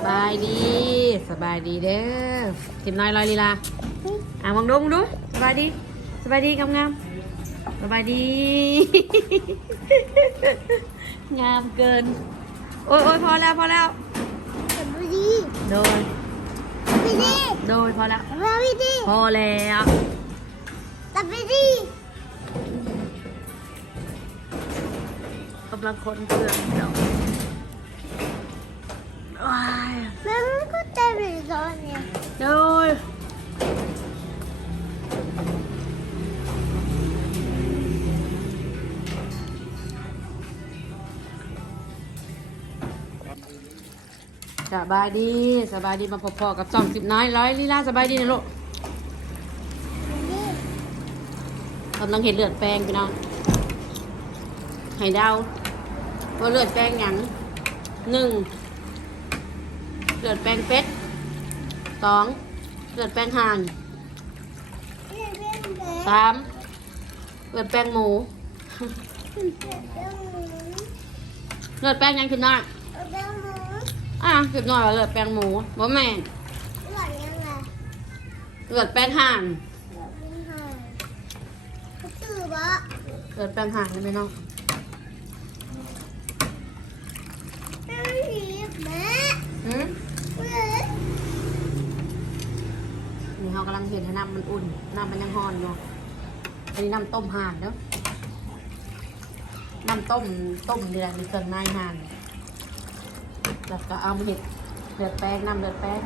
สบายดี สบายดีเด้อทิมน้อยลอยลีลาอะมองดูมองดู สบายดี สบายดีงามงามสบายดี งามเกิน โอ้ยโอ้ยพอแล้วพอแล้วสวัสดีโดยพี่ดีโดยพอแล้วสวัสดีพอแล้วสวัสดีกำลังคนเครื่องเดี๋ยว สบายดีสบายดีมาพอๆกับสองสิบน้อยร้อยลีลาสบายดีนะลูกกำลังเห็นเลือดแปลงพี่น้องไข่ดาวว่าเลือดแปลงหยังหนึ่งเลือดแปลงเป็ดสองเลือดแปลงห่านเรื่องเรื่องเด็กสามเลือดแปลงหมูเรื่องเลือดแปลงหยังขึ้นน้ อยเรื่องหมูอะขึ้นน้อยว่าเลือดแปลงหมูบ่แม่นหล่อนยังไงเลือดแปลงห่านหล่อนยังไงก็ตื่นวะเลือดแปลงห่านนะพี่น้องเรื่องผีแม่หืมเว้ยนี่เขากำลังเห็นให้น้ำมันอุ่นน้ำมันยังร้อนอยู่อันนี้น้ำต้มห่านเด้อน้ำต้มต้มนี่แหละมีเครื่องในห่าน แล้วก็เอามาเห็ดเลือดแป้งน้ำเลือดแป้ง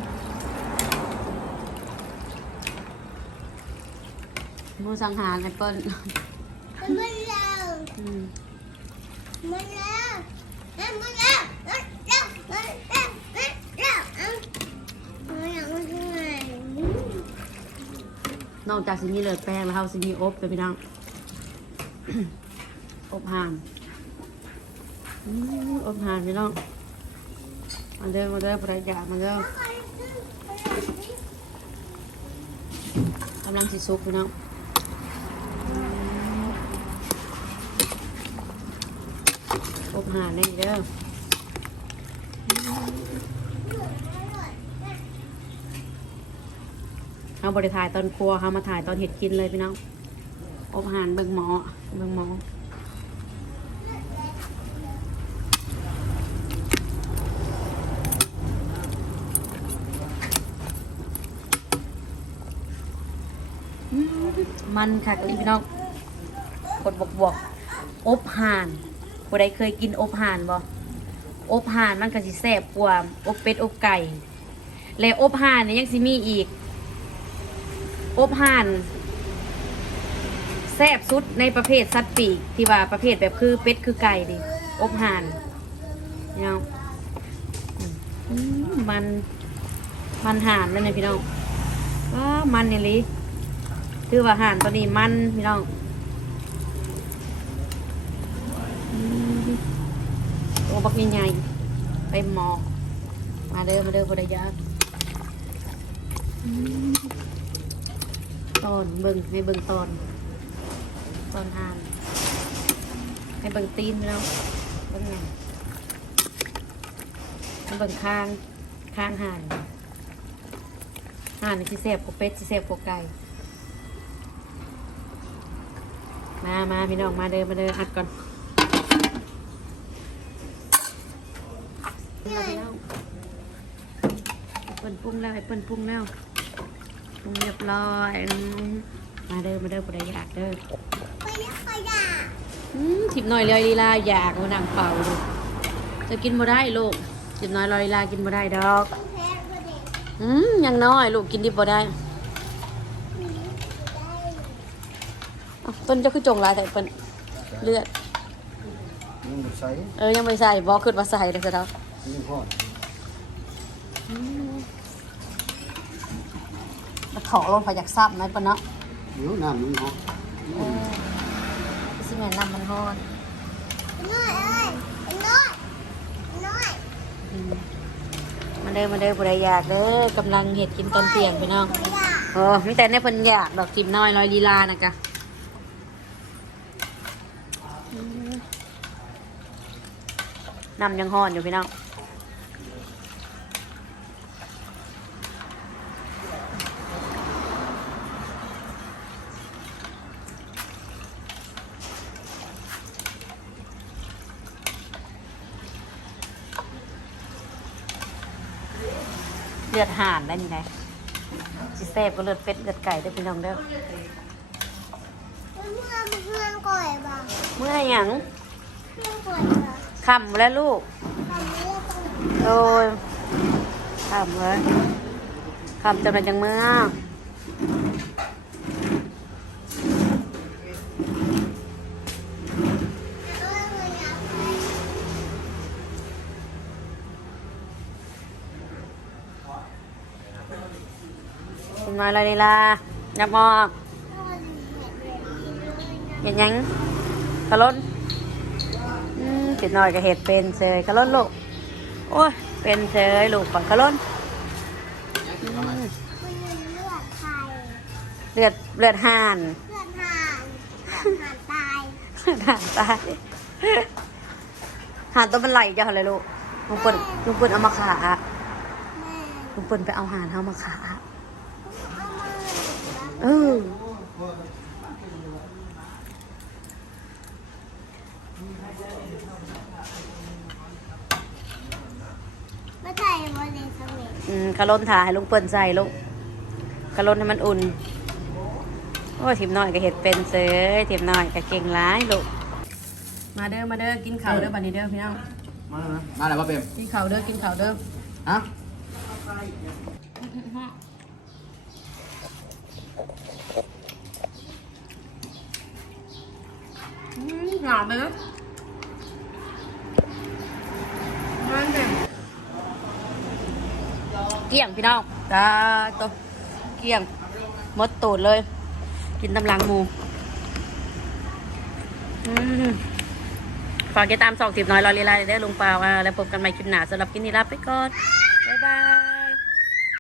มูสังหารแอปเปิ้ลมันมาแล้วอืมมาแล้วมาแล้วมาแล้วมาแล้วมาแล้วเอามาอย่างมันยังไงนอกจากสิมีเลือดแป้งแล้วเขาสิมีอบไปพี่น้องอบห่านอืมอบห่านพี่น้อง มาเด้อมาเด้อประหยัดมาเด้อกำลังสิซุกพี่น้องอบหานนี่เด้อเอาบริถ่ายตอนครัวเขามาถ่ายตอนเห็ดกินเลยพี่น้องอบอาหารเบิ่งหมอเบิ่งหมอ มันค่ะกะลิพี่น้องกดบวกบวกอบห่านผู้ใดเคยกินอบห่านบ่อบห่านมันก็สิแซ่บกว่าอบเป็ดอบไก่ แล้วอบห่านเนี่ยยังสิมีอีก อบห่านแซ่บสุดในประเภทสัตว์ปีกที่ว่าประเภทแบบคือเป็ดคือไก่ดิอบห่านเนาะอืมมันมันห่านนั่นเลยพี่น้องว้ามันนี่ลิ คือว่าห่านตัวนี้มันพี่น้องโอ้บักใหญ่ๆไปหมอกมาเด้อมาเด้อพอได้ยากตอนเบิ่งให้เบิ่งตอน ตอนทานให้เบิ่งตีนแล้วเบิ่งไงให้เบิ่งข้างข้างห่านห่านนี่สิแซ่บกว่าเป็ดสิแซ่บกว่าไก่ มามาพี่น้องมาเดินมาเดินอัดก่อนพี่น้องเปิ้นปรุงแล้วไอ้เปิ้นปรุงแล้วปรุงเรียบร้อยอืมมาเด้อมาเด้อปรอยากเด้อไปเรียกขยะอืมถิบหน่อยเลยลีลาอยากมานั่งเป่าดูจะกินบ่ได้ลูกถิบน้อยลอยลีลากินบ่ได้ดอกแพ้ก็เด็กอืมยังน้อยลูกกินดิบบ่ได้ อ้าวเปิ้นจะคือจงหลายแต่เปิ้นเลือด ยังไม่ใส่เออ ยังไม่ใส่บ่ขึ้นมาใส่เลยซะแล้วยังพอดแล้วขอลงพออยากซ้ำนะเปิ้นเนาะเดี๋ยวน้ำมันหอมเออสิแม่นน้ำมันฮ้อนน้อยเอ้ยน้อยน้อยอืมมาเด้อมาเด้อปรอยากเด้อกำลังเห็ดกินตอนเที่ยงพี่น้องขยะโอ้มีแต่ในเพิ่นอยากดอกจิมน้อยลอยลีลานะกะ น้ำยังห่อนอยู่พี่น้องเลือดห่านได้นี่ไงจีเซฟก็เลือดเป็ดเลือดไก่ได้พี่น้องเด้อเมื่อเมื่อก่อยบ้างเมื่อยังเมื่อก่อยบ้าง คำแล้วลูกทำเมื่อก่อยโดยคำเลยคำจำเป็นจังเมื่อเออเมื่ออยากไปคุณน้อยเลยล่ะยับมอกพ่อดีเห็ดเห็ดดีเลยนะเห็นยังกะล้น อืมจิน้อยก็เห็ดเป็นเซยกะล้นลูกโอ้ยเป็นเซยลูกก่อนกะล้นอืมมันมีเลือดไทยเลือดเลือดห่านเลือดห่านเลือดห่านตายห่านตายห่านตัวมันไหลจ้ะเลยลูกลุงเปิ้ลลุงเปิ้ลเอามาขาแม่ลุงเปิ้ลไปเอาห่านเอามาขาเอามาเออ ไม่ใช่บอลเลนสมิธอืมกะล้นถ่ายลุงเปิ้ลใส่ลูกกะล้นให้มันอุ่น โอ้ยทีมน้อยก็เห็ดเป็นเซยทีมน้อยก็เก่งร้ายลูก มาเด้อ มาเด้อ กินข้าวเด้อบัดนี้เด้อพี่น้อง มาแล้วนะมาแล้วป่ะเปรมกินข้าวเด้อ กินข้าวเด้อฮะอืมหนาไปเลย เกี่ยงพี่น้องตาตัวเกี่ยงหมดตูดเลย กินตำลังหมูอืมฝากติดตามสองสิบน้อยรอลีลาได้อลุงเปล่าอ่าแล้วพบกันใหม่คลิปหน้าสำหรับกินนี้ลาไปก่อน บ๊ายบาย